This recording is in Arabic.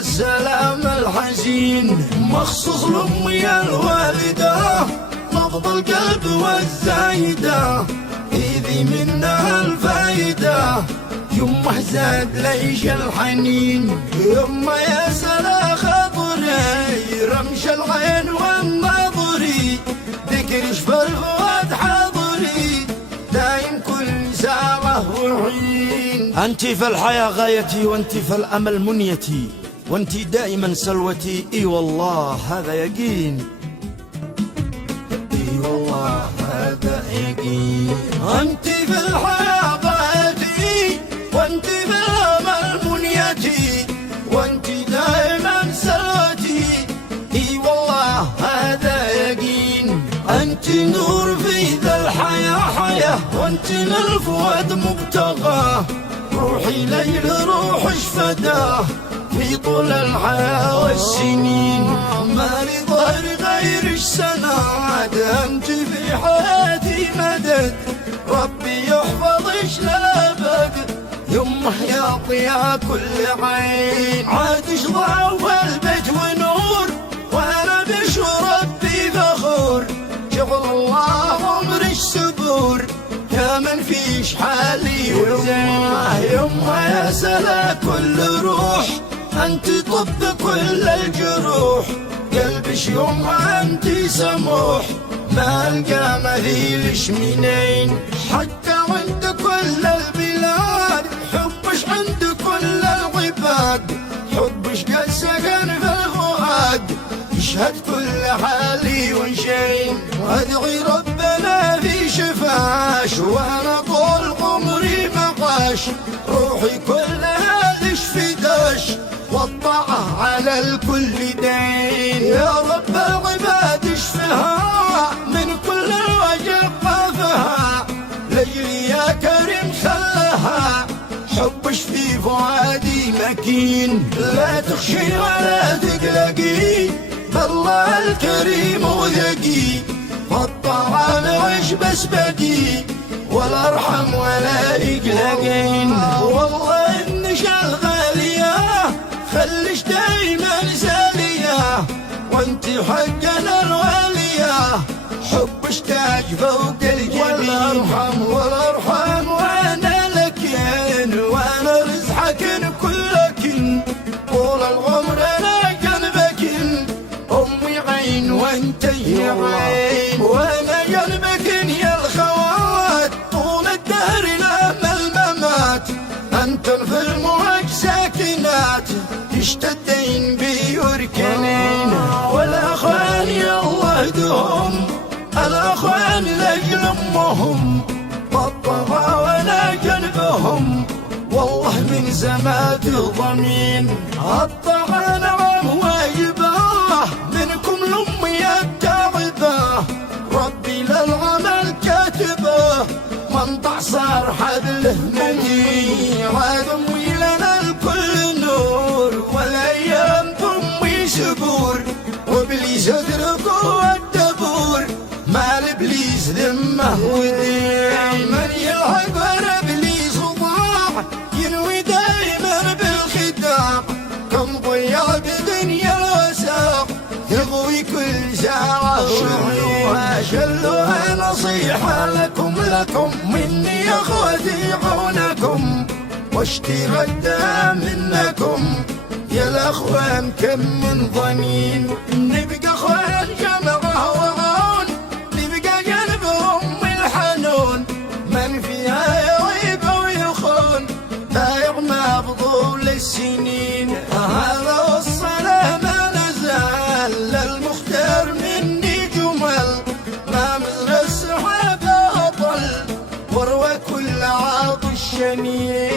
السلام الحزين مخصوص لأمي الوالدة، نبض القلب والزايدة إذي منها الفايدة. يمه زاد ليش الحنين، يمه يا سلا خاطري، رمش العين والنظري، ذكرش في الفؤاد حاضري، دايم كل ساعة وحين. أنت في الحياة غايتي، وأنت في الأمل منيتي، وأنت دائما سلوتي. إي والله هذا يقين، إي والله هذا يقين. أنت في الحياة غايتي، وأنت في الأمل منيتي، وأنت دائما سلوتي. إي والله هذا يقين. أنت نور في ذا الحياة حياة، وأنت للفؤاد مبتغاه، روحي ليل روحش فداه في طول الحياة والسنين. مالي ظهر غيرش سناد، أنت في حياتي مدد، ربي يحفظش للأبد، يمه يا ضياء كل عين. عادش ضعف البيت ونور، وأنا بشو ربي فخور، شغل الله عمرش سبور، يا من فيش حالي وزين. يمه يا سلا كل روح، أنت طب كل الجروح، قلبش يمه أنت سموح، ما ألقى مثيلش منين. حتى عند كل البلاد حبش عند كل العباد، حبش قد سكن في الفؤاد، يشهد كل حالي وشين. وادعي ربنا في شفاش، وانا طول عمري مقاش، روحي كلها لش فداش، والطاعة على الكل دين. يا رب العباد اشفها من كل الوجب خافها، لجلي يا كريم خلها، حبش في فؤادي مكين. لا تخشي ولا تقلقي، بالله الكريم وذكي، فالطعام عيش بس بقي، ولا ارحم ولا يقلقين. والله اني شغالية خليش دايما سالية، وانت حقنا الوالية، حبش تاج فوق الجميع. ولا ارحم ولا ارحم وانا لكن، وانا رزحكن كلكن، طول العمر انا جنبكن، امي عين وانت يا عين، وانا جنبكن يا الخوات، طول الدهر لما الممات، انت في الموج ساكنات، تشتدين بيركنين. والاخوان يا الله يهدهم، الاخوان لاجل امهم، بالطغى وانا جنبهم، والله من زمات ضمين. الطغى نعم واجباه، منكم لامي التعباه، ربي للعمل كاتباه، منطع صار حبله متين. عاد امي لنا الكل نور، والايام تمي سبور، وابليس ادركوا الدبور، مال ابليس ذمه ودين. من يلحق ورا ابليس وضاع، ينوي دايما بالخداع، كم ضيع بدنيا الوساق، يغوي كل ساعة وحين. شلوها نصيحة لكم مني يا اخوتي عونكم، واشتي ردا منكم، يا الاخوان كم من ضنين. نبقى اخوان جمعة وعون، نبقى قلبهم الحنون، من فيها يغيب ويخون، بايع مبذول السنين. هذا والصلاة ما نزال للمختار مني جمل، ما مثل السحاب أطل، وروى كل عاطش شنين.